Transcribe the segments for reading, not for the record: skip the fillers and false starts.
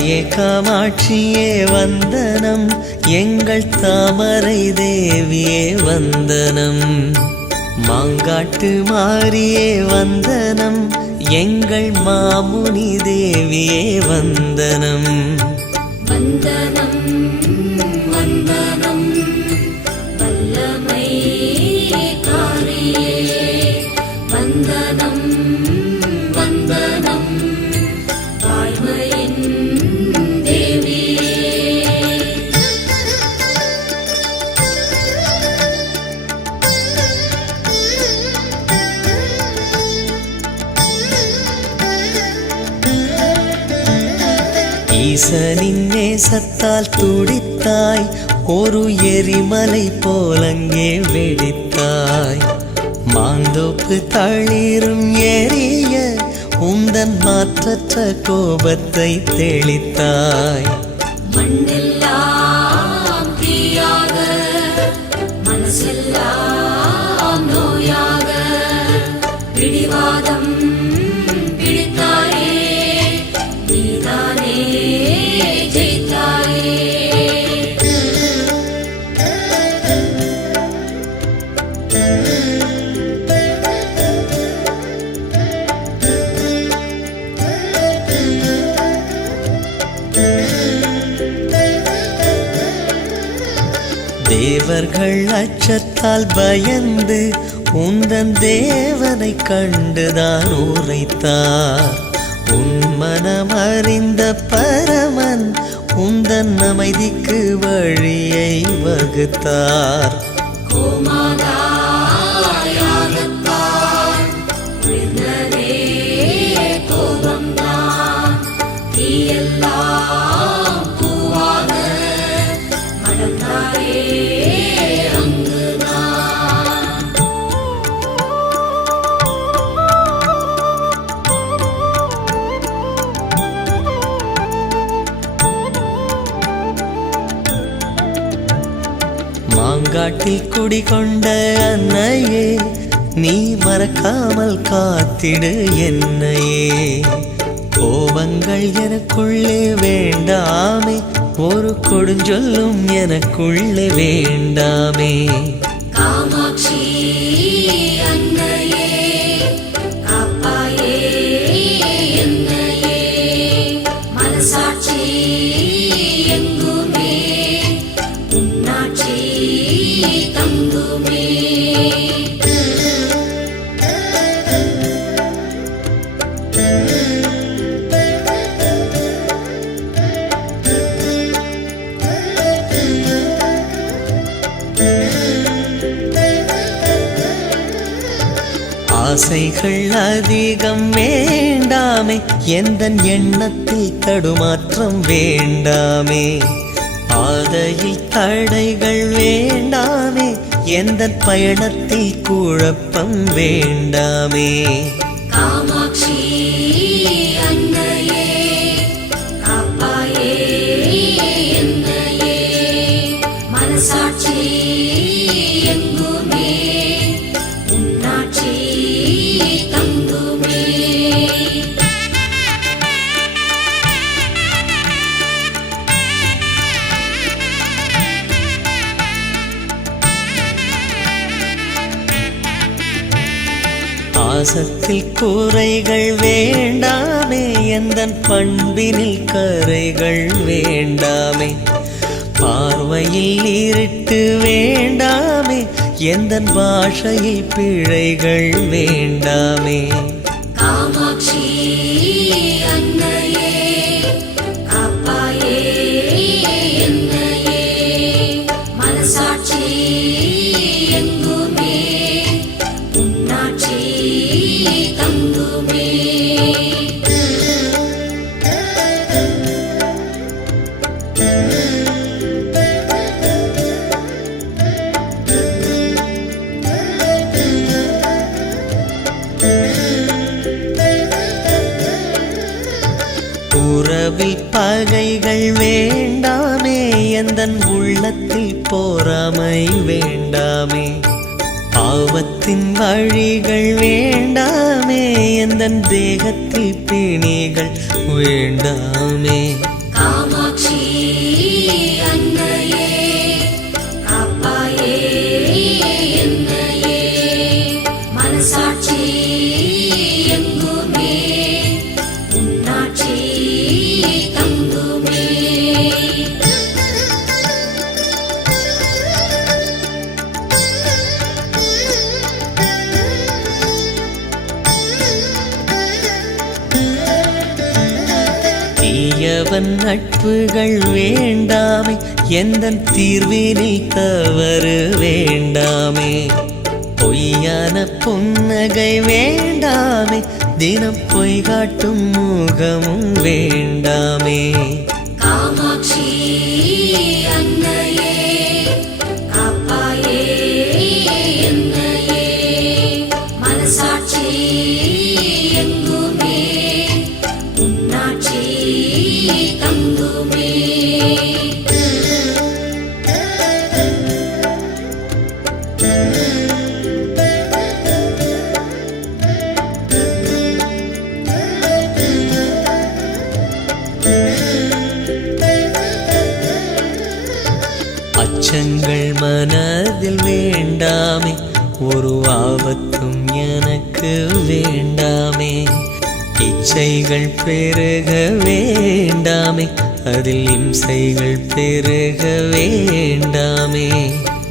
தாயே காமாட்சியே வந்தனம், எங்கள் தாமரை தேவியே வந்தனம். மாங்காட்டு மாரியே வந்தனம், எங்கள் மாமுனி தேவியே வந்தனம். வந்தனம் வந்தனம் வல்லமை காரியே, வந்தனம் வந்தனம் வாய்மையின் தேவியே. ஈசனின் நேசத்தால் துடித்தாய், ஒரு எரிமலை போலங்கே வெடித்தாய். மாந்தோப்பு தளிரும் எரிய உந்தன் மாற்றற்ற கோபத்தை தெளித்தாய். மண்ணெல்லாம் தீயாக, மனசெல்லாம் நோயாக, பிடிவாதம் பிடித்தாயே, நீதானே ஜெயித்தாயே. தேவர்கள் அச்சத்தால் பயந்து உந்தன் தேவனை கண்டுதான் உரைத்தார். உன் மனம் அறிந்த பரமன் உந்தன் அமைதிக்கு வழியை வகுத்தார். கோமாதாயாகத்தான் விண்ணரே கோபம்தான், தீயெல்லாம் பூவாக மடந்தாயே அங்குதான். மாங்காட்டில் குடிகொண்ட அன்னையே, நீ மறக்காமல் காத்திடு என்னையே. கோபங்கள் எனக்குள்ளே வேண்டாமே, ஒரு கொடுஞ்சொல்லும் எனக்குள்ளே வேண்டாமே. காமாட்சி அன்னையே காப்பாயே என்னையே, மனசாட்சி எங்குமே உன்னாட்சி தங்குமே. ஆசைகள் அதிகம் வேண்டாமே, எந்தன் எண்ணத்தில் தடுமாற்றம் வேண்டாமே. பாதையில் தடைகள் வேண்டாமே, எந்தன் பயணத்தில் குழப்பம் வேண்டாமே. காமாட்சி அன்னையே காப்பாயே என்னையே, மனசாட்சி எங்குமே உன்னாட்சி தங்குமே. பாசத்தில் குறைகள் வேண்டாமே, எந்தன் பண்பினில் கரைகள் வேண்டாமே. பார்வையில் இருட்டு வேண்டாமே, எந்தன் பாஷையில் பிழைகள் வேண்டாமே. காமாட்சி அன்னையே காப்பாயே என்னையே, மனசாட்சி எங்குமே உன்னாட்சி தங்குமே. உறவில் பகைகள் வேண்டாமே, எந்தன் உள்ளத்தில் போராமை வேண்டாமே. பாவத்தின் வழிகள் வேண்டாமே, எந்தன் தேகத்தில் பிணிகள் வேண்டாமே. காமாட்சி அன்னையே காப்பாயே என்னையே மனசாட்சி எங்குமே உன்னாட்சி தங்குமே தீயவன் நட்புகள் வேண்டாமே எந்தன் தீர்வினில் தவறு வேண்டாமே பொய்யான புன்னகை வேண்டாமே தினம் பொய் காட்டும் முகமும் வேண்டாமே காமாட்சி அன்னையே காப்பாயே என்னையே மனசாட்சி எங்குமே உன்னாட்சி தங்குமே அச்சங்கள் மனதில் வேண்டாமே ஒரு ஆபத்தும் எனக்கு வேண்டாமே இச்சைகள் பெருக வேண்டாமே அதில் இம்சைகள் பெருக வேண்டாமே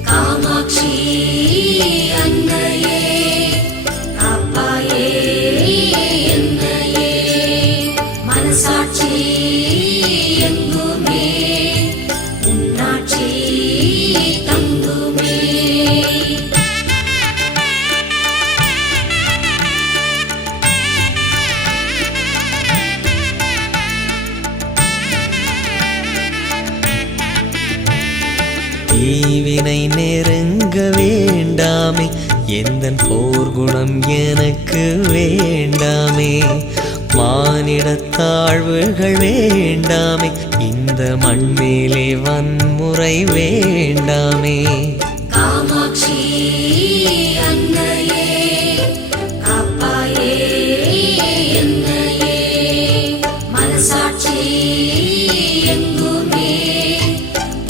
காமாட்சி அன்னையே காப்பாயே என்னையே மனசாட்சி எங்குமே உன்னாட்சி தங்குமே தீவினை நெருங்க வேண்டாமே எந்தன் போர்க்குணம் எனக்கு வேண்டாமே மானிட தாழ்வுகள் வேண்டாமே இந்த மண்மேலே வன்முறை வேண்டாமே காமாட்சி அன்னையே காப்பாயே என்னையே மனசாட்சி எங்குமே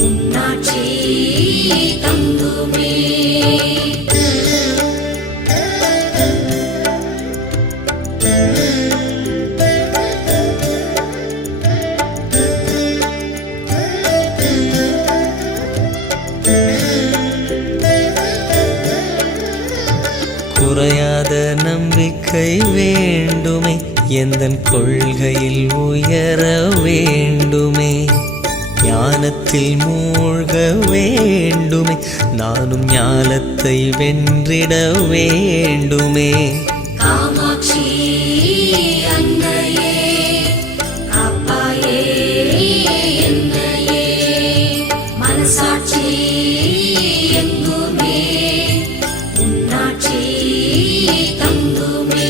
உன்னாட்சி தங்குமே குறையாத நம்பிக்கை வேண்டுமே எந்தன் கொள்கையில் உயர வேண்டுமே ஞானத்தில் மூழ்க வேண்டுமே நானும் ஞானத்தை வென்றிட வேண்டுமே காமாட்சி அன்னையே காப்பாயே என்னையே மனசாட்சி எங்குமே உன்னாட்சி தங்குமே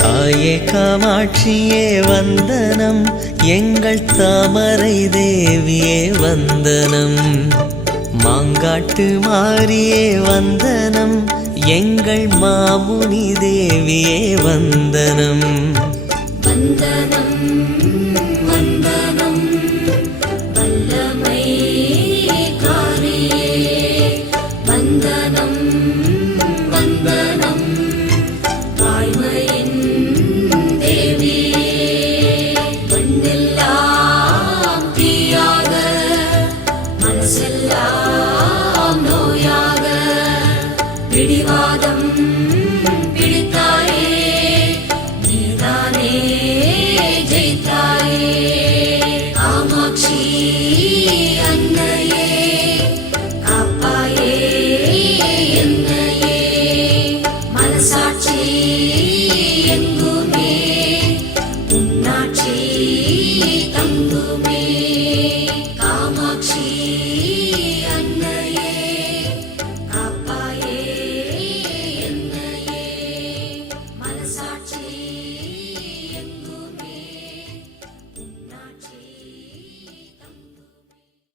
தாயே காமாட்சியே வந்தனம் எங்கள் தாமரை தேவியே வந்தனம் மாங்காட்டு மாரியே வந்தனம் எங்கள் மாமுனி தேவியே வந்தனம் வந்தனம்